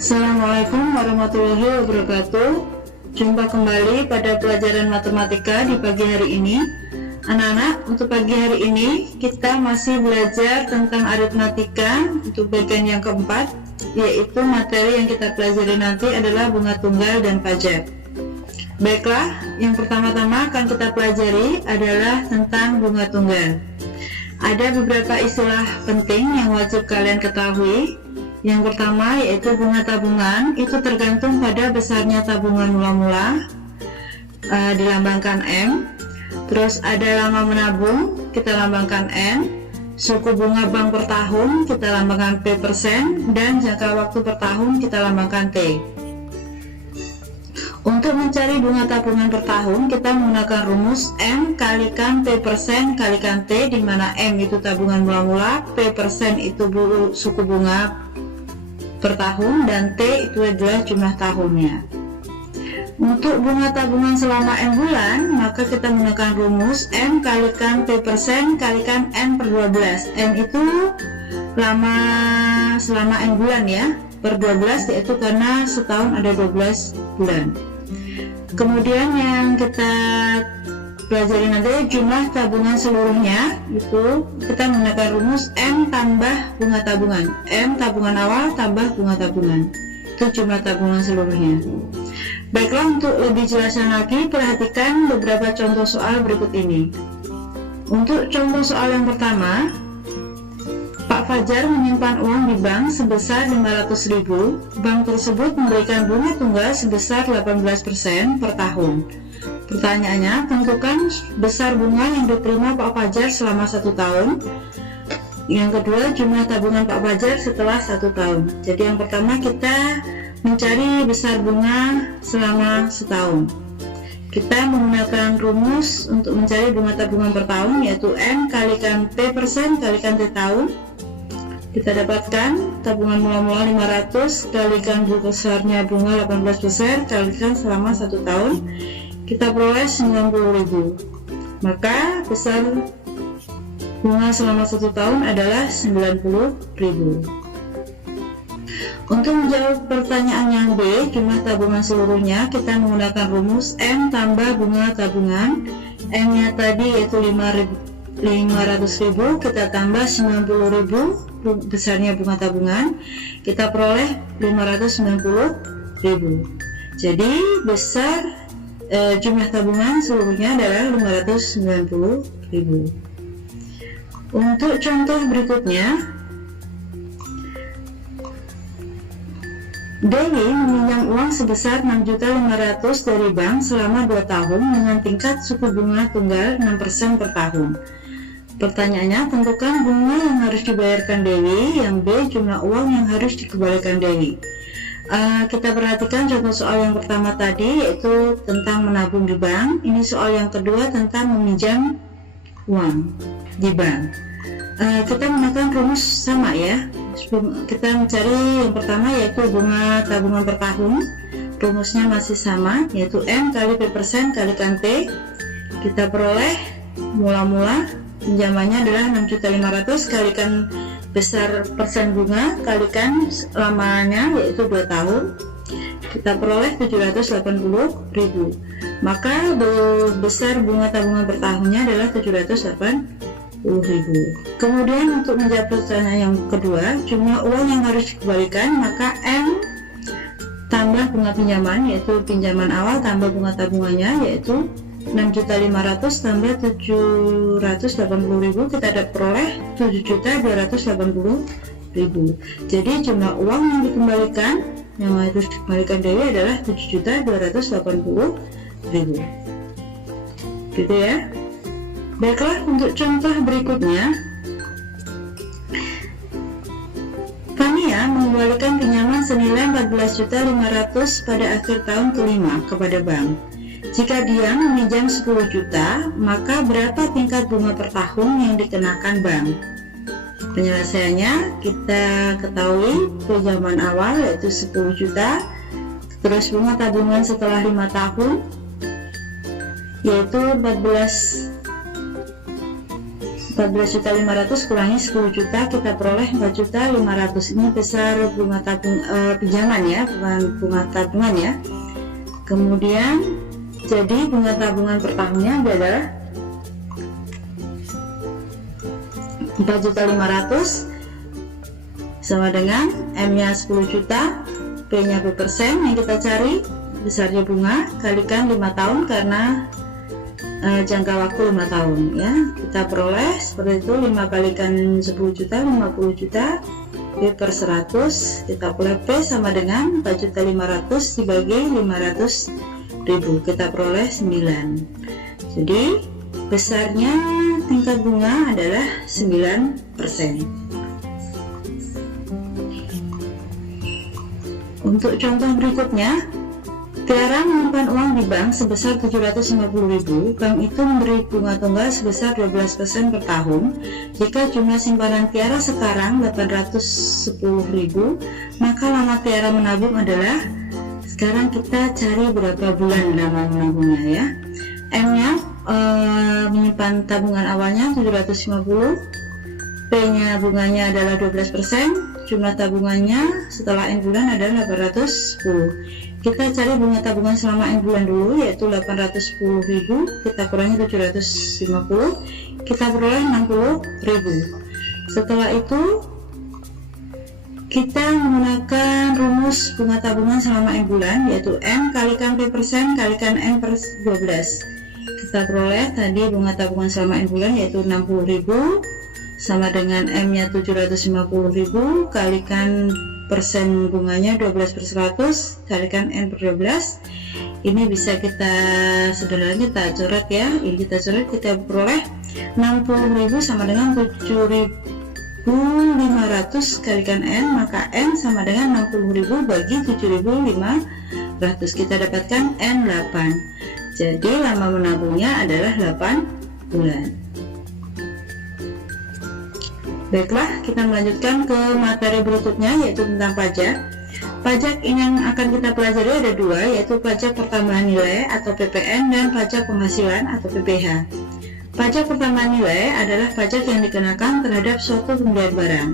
Assalamualaikum warahmatullahi wabarakatuh. Jumpa kembali pada pelajaran matematika di pagi hari ini. Anak-anak, untuk pagi hari ini kita masih belajar tentang aritmatika untuk bagian yang keempat, yaitu materi yang kita pelajari nanti adalah bunga tunggal dan pajak. Baiklah, yang pertama-tama akan kita pelajari adalah tentang bunga tunggal. Ada beberapa istilah penting yang wajib kalian ketahui. Yang pertama yaitu bunga tabungan, itu tergantung pada besarnya tabungan mula-mula, dilambangkan M. Terus ada lama menabung, kita lambangkan N. Suku bunga bank per tahun, kita lambangkan P%, dan jangka waktu per tahun kita lambangkan T. Untuk mencari bunga tabungan per tahun, kita menggunakan rumus M kalikan P% kalikan T, di mana M itu tabungan mula-mula, P% itu suku bunga per tahun, dan T itu adalah jumlah tahunnya. Untuk bunga tabungan selama N bulan, maka kita menggunakan rumus M kalikan P% kalikan N per 12. N itu selama N bulan ya, per 12, yaitu karena setahun ada 12 bulan. Kemudian yang kita pelajari nanti jumlah tabungan seluruhnya, itu kita menggunakan rumus M tambah bunga tabungan. M tabungan awal tambah bunga tabungan, itu jumlah tabungan seluruhnya. Baiklah, untuk lebih jelasnya lagi, perhatikan beberapa contoh soal berikut ini. Untuk contoh soal yang pertama, Pak Fajar menyimpan uang di bank sebesar 500.000. Bank tersebut memberikan bunga tunggal sebesar 18% per tahun. Pertanyaannya, tentukan besar bunga yang diterima Pak Fajar selama 1 tahun. Yang kedua, jumlah tabungan Pak Fajar setelah 1 tahun. Jadi yang pertama kita mencari besar bunga selama setahun. Kita menggunakan rumus untuk mencari bunga tabungan per tahun, yaitu M kalikan P% kalikan T tahun. Kita dapatkan tabungan mula-mula 500 kalikan besarnya bunga 18% kalikan selama 1 tahun, kita peroleh 90.000. Maka besar bunga selama 1 tahun adalah 90.000. Untuk menjawab pertanyaan yang B, jumlah tabungan seluruhnya, kita menggunakan rumus M tambah bunga tabungan. M nya tadi yaitu 500.000, kita tambah 90.000 besarnya bunga tabungan, kita peroleh 590.000. Jadi besar jumlah tabungan seluruhnya adalah 590.000. Untuk contoh berikutnya, Dewi meminjam uang sebesar 6.500.000 dari bank selama 2 tahun dengan tingkat suku bunga tunggal 6% per tahun. Pertanyaannya, tentukan bunga yang harus dibayarkan Dewi. Yang B, jumlah uang yang harus dikembalikan Dewi. Kita perhatikan contoh soal yang pertama tadi, yaitu tentang menabung di bank. Ini soal yang kedua tentang meminjam uang di bank. Kita menggunakan rumus sama ya. Kita mencari yang pertama yaitu bunga tabungan per tahun. Rumusnya masih sama, yaitu M kali P% kalikan T. Kita peroleh mula-mula pinjamannya adalah 6.500 kalikan besar persen bunga kalikan lamanya yaitu 2 tahun, kita peroleh 780.000. Maka besar bunga tabungan per tahunnya adalah 780.000. Kemudian untuk menjawab pertanyaan yang kedua, jumlah uang yang harus dikembalikan, maka M tambah bunga pinjaman, yaitu pinjaman awal tambah bunga tabungannya, yaitu 6.500 tambah 780.000, kita dapat peroleh 7.280.000. Jadi jumlah uang yang dikembalikan, yang harus dikembalikan Dewi adalah 7.280.000. Gitu ya. Baiklah, untuk contoh berikutnya, Fania mengembalikan pinjaman senilai 14.500.000 pada akhir tahun kelima kepada bank. Jika dia meminjam 10 juta, maka berapa tingkat bunga per tahun yang dikenakan bank? Penyelesaiannya kita ketahui pinjaman awal yaitu 10 juta, terus bunga tabungan setelah 5 tahun yaitu 14 14.500.000 kurangi 10 juta, kita peroleh 4.500.000. Ini besar bunga tabung pinjaman ya, bukan bunga tabungan ya. Kemudian jadi bunga tabungan per tahunnya adalah 4.500.000 sama dengan M nya 10 juta, P nya persen yang kita cari, besarnya bunga, kalikan 5 tahun karena jangka waktu 5 tahun ya. Kita peroleh seperti itu, 5 kalikan 10 juta 50 juta, P per 100, kita peroleh P sama dengan 4.500.000 dibagi 500.000, kita peroleh 9. Jadi besarnya tingkat bunga adalah 9%. Untuk contoh berikutnya, Tiara menyimpan uang di bank sebesar 750.000. Bank itu memberi bunga tunggal sebesar 12% per tahun. Jika jumlah simpanan Tiara sekarang 810.000, maka lama Tiara menabung adalah, sekarang kita cari berapa bulan lama menabungnya ya. M nya menyimpan tabungan awalnya 750, P nya bunganya adalah 12%, jumlah tabungannya setelah N bulan adalah 810. Kita cari bunga tabungan selama N bulan dulu, yaitu 810.000, kita kurangi 750, kita peroleh 60.000. Setelah itu kita menggunakan rumus bunga tabungan selama N bulan, yaitu M kalikan P persen kalikan N per 12. Kita peroleh tadi bunga tabungan selama N bulan yaitu 60.000 sama dengan M nya 750.000 kalikan persen bunganya 12/100 kalikan N per 12. Ini bisa kita sederhana kita coret ya. Ini kita coret, kita peroleh 60.000 sama dengan 7.500 kalikan N, maka N sama dengan 60.000 bagi 7.500. Kita dapatkan N 8. Jadi lama menabungnya adalah 8 bulan. Baiklah, kita melanjutkan ke materi berikutnya, yaitu tentang pajak. Pajak yang akan kita pelajari ada dua, yaitu pajak pertambahan nilai atau PPN dan pajak penghasilan atau PPH. Pajak pertambahan nilai adalah pajak yang dikenakan terhadap suatu pembelian barang.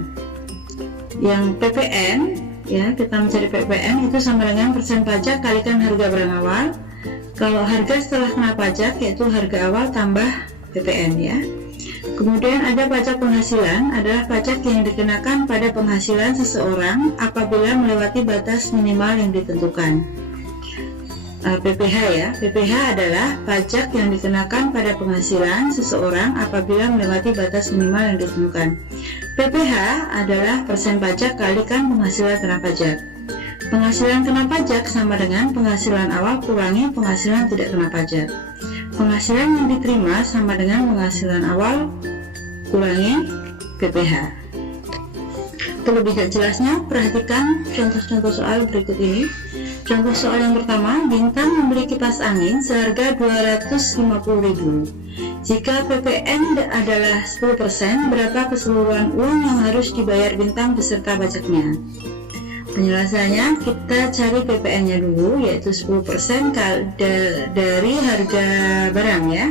Yang PPN, ya, kita mencari PPN itu sama dengan persen pajak kalikan harga barang awal. Kalau harga setelah kena pajak yaitu harga awal tambah PPN ya. Kemudian ada pajak penghasilan, adalah pajak yang dikenakan pada penghasilan seseorang apabila melewati batas minimal yang ditentukan. PPH ya, PPH adalah pajak yang dikenakan pada penghasilan seseorang apabila melewati batas minimal yang ditentukan. PPH adalah persen pajak kalikan penghasilan kena pajak. Penghasilan kena pajak sama dengan penghasilan awal kurangi penghasilan tidak kena pajak. Penghasilan yang diterima sama dengan penghasilan awal kurangi PPH. Untuk lebih jelasnya, perhatikan contoh-contoh soal berikut ini. Contoh soal yang pertama, Bintang membeli kipas angin seharga 250.000. Jika PPN adalah 10%, berapa keseluruhan uang yang harus dibayar Bintang beserta pajaknya? Penjelasannya, kita cari PPN-nya dulu, yaitu 10% dari harga barang ya.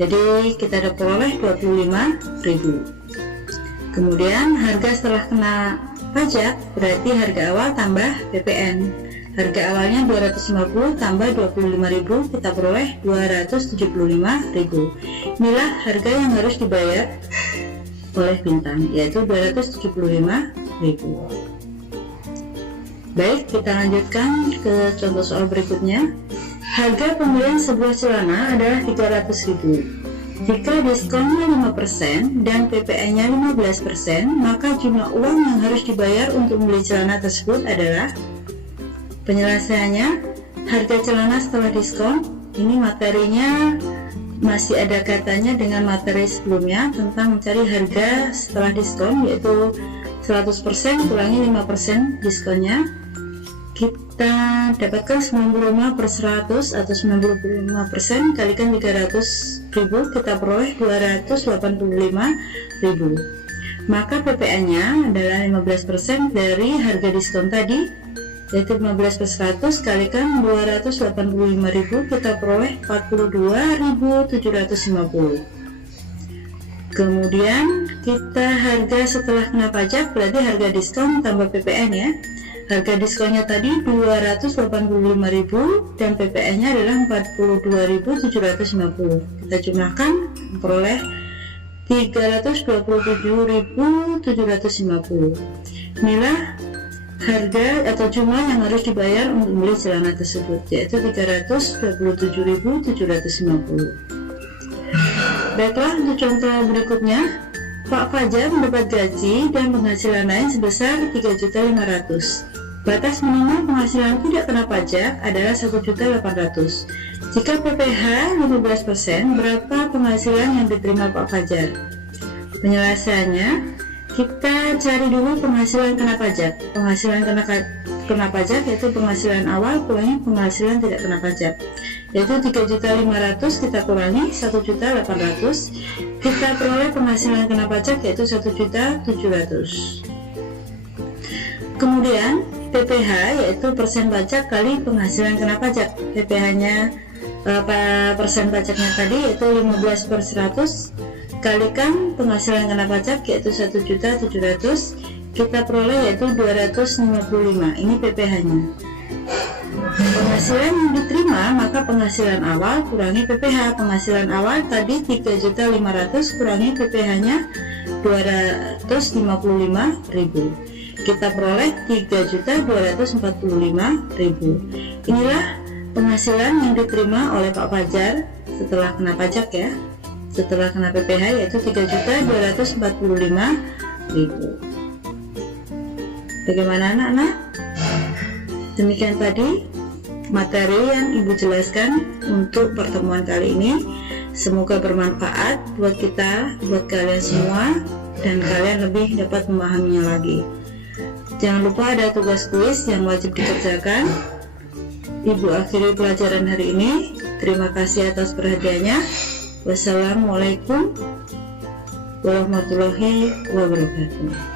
Jadi kita dapat peroleh 25.000. Kemudian harga setelah kena pajak berarti harga awal tambah PPN. Harga awalnya 250 tambah 25.000, kita peroleh 275.000. Inilah harga yang harus dibayar oleh Bintang, yaitu 275.000. Baik, kita lanjutkan ke contoh soal berikutnya. Harga pembelian sebuah celana adalah 300.000. Jika diskonnya 5% dan PPN-nya 15%, maka jumlah uang yang harus dibayar untuk membeli celana tersebut adalah. Penjelasannya, harga celana setelah diskon. Ini materinya masih ada katanya dengan materi sebelumnya tentang mencari harga setelah diskon, yaitu 100% kurangi 5% diskonnya. Kita dapatkan 95/100 atau 95% kalikan 300.000, kita peroleh 285.000. Maka PPN-nya adalah 15% dari harga diskon tadi, yaitu 15/100 kalikan 285.000, kita peroleh 42.750. Kemudian kita harga setelah kena pajak berarti harga diskon tambah PPN ya. Harga diskonnya tadi 285.000 dan PPN-nya adalah 42.750. Kita jumlahkan memperoleh 327.750. Inilah harga atau jumlah yang harus dibayar untuk membeli celana tersebut, yaitu 327.750. Baiklah, untuk contoh berikutnya, Pak Fajar mendapat gaji dan penghasilan lain sebesar 3.500.000. Batas minimal penghasilan tidak kena pajak adalah 1.800.000. Jika PPh 15%, berapa penghasilan yang diterima Pak Fajar? Penyelesaiannya, kita cari dulu penghasilan kena pajak. Penghasilan kena pajak yaitu penghasilan awal kurangi penghasilan tidak kena pajak, yaitu 3.500.000 kita kurangi 1.800.000, kita peroleh penghasilan kena pajak yaitu 1.700.000. Kemudian PPh yaitu persen pajak kali penghasilan kena pajak. PPh-nya persen pajaknya tadi yaitu 15/100 kalikan penghasilan kena pajak yaitu 1.700.000, kita peroleh yaitu 255. Ini PPh-nya. Penghasilan yang diterima, maka penghasilan awal kurangi PPh. Penghasilan awal tadi 3.500.000 kurangi PPh-nya 255.000. Kita peroleh 3.245.000. Inilah penghasilan yang diterima oleh Pak Fajar setelah kena pajak ya. Setelah kena PPh yaitu 3.245.000. Bagaimana anak-anak? Demikian tadi materi yang Ibu jelaskan untuk pertemuan kali ini. Semoga bermanfaat buat kita, buat kalian semua, dan kalian lebih dapat memahaminya lagi. Jangan lupa ada tugas kuis yang wajib dikerjakan. Ibu akhiri pelajaran hari ini. Terima kasih atas perhatiannya. Wassalamualaikum warahmatullahi wabarakatuh.